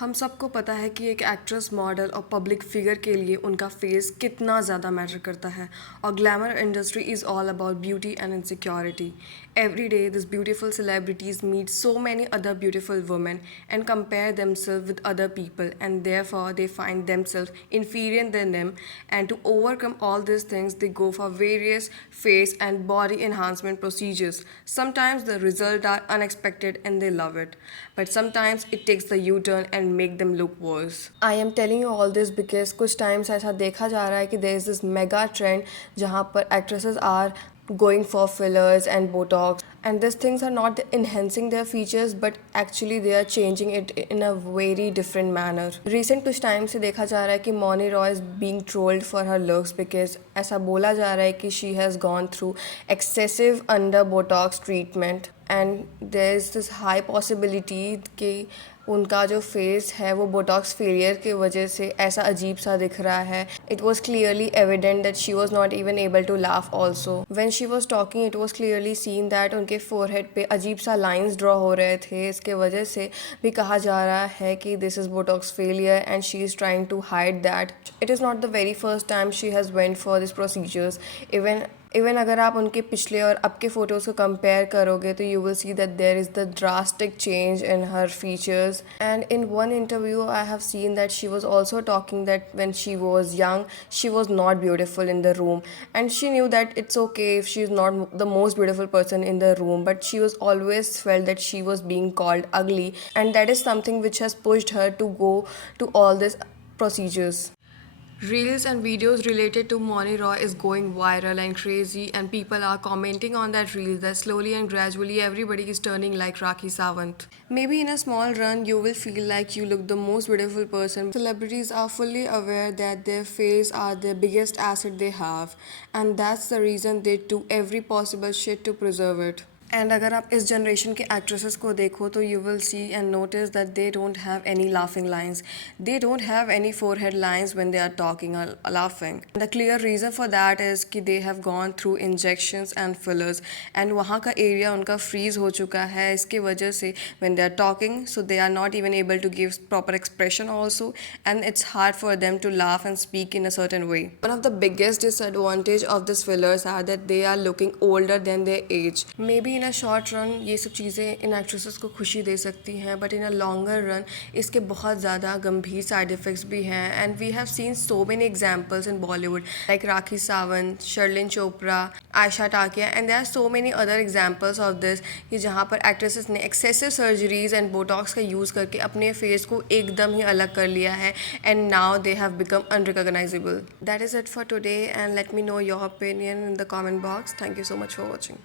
हम सबको पता है कि एक एक्ट्रेस, मॉडल और पब्लिक फिगर के लिए उनका फेस कितना ज़्यादा मैटर करता है और glamour industry is all about beauty and insecurity. Every day, these beautiful celebrities meet so many other beautiful women and compare themselves with other people, and therefore they find themselves inferior than them. And to overcome all these things, they go for various face and body enhancement procedures. Sometimes the results are unexpected and they love it, but sometimes it takes the U-turn and make them look worse. I am telling you all this because कुछ times ऐसा देखा जा रहा है कि there is this mega trend जहाँ पर actresses are going for fillers and botox, and these things are not enhancing their features but actually they are changing it in a very different manner. Recent कुछ time से देखा जा रहा है कि Moni Roy is being trolled for her looks because ऐसा बोला जा रहा है कि she has gone through excessive under botox treatment, and there is this high possibility कि उनका जो फेस है वो बोटॉक्स फेलियर की वजह से ऐसा अजीब सा दिख रहा है. It was clearly evident that she was not even able to laugh also. When she was talking it was clearly seen that उनके फोरहेड पे अजीब सा लाइन्स ड्रॉ हो रहे थे. इसके वजह से भी कहा जा रहा है कि this is Botox failure and she is trying to hide that. It is not the very first time she has went for this procedures. Even अगर आप उनके पिछले और अब के फ़ोटोज़ को कंपेयर करोगे तो you will see that there is the drastic change in her features. And in one interview I have seen that she was also talking that when she was young she was not beautiful in the room, and she knew that it's okay if she is not the most beautiful person in the room, but she was always felt that she was being called ugly, and that is something which has pushed her to go to all these procedures. Reels and videos related to Moni Roy is going viral and crazy, and people are commenting on that reels that slowly and gradually everybody is turning like Rakhi Sawant. Maybe in a small run you will feel like you look the most beautiful person. Celebrities are fully aware that their face are the biggest asset they have, and that's the reason they do every possible shit to preserve it. And अगर आप इस generation के actresses को देखो तो you will see and notice that they don't have any laughing lines, they don't have any forehead lines when they are talking और laughing. The clear reason for that is कि they have gone through injections and fillers, and वहाँ का एरिया उनका फ्रीज हो चुका है. इसके वजह से when they are talking so they are not even able to give proper expression also, and it's hard for them to laugh and speak in a certain way. One of the biggest disadvantage of this fillers are that they are looking older than their age. May be in a short run ये सब चीज़ें इन एक्ट्रेसेस को खुशी दे सकती हैं, but in a longer run इसके बहुत ज़्यादा गंभीर साइड इफ़ेक्ट्स भी हैं. And we have seen so many examples in Bollywood like Rakhi Sawant, Sherlyn Chopra, Ayesha Takia, and there are so many other examples of this कि जहाँ पर एक्ट्रेसेस ने एक्सेसिव सर्जरीज एंड बोटॉक्स का यूज़ करके अपने फेस को एकदम ही अलग कर लिया है, and now they have become unrecognisable. That is it for today, and let me know your opinion in the comment box. Thank you so much for watching.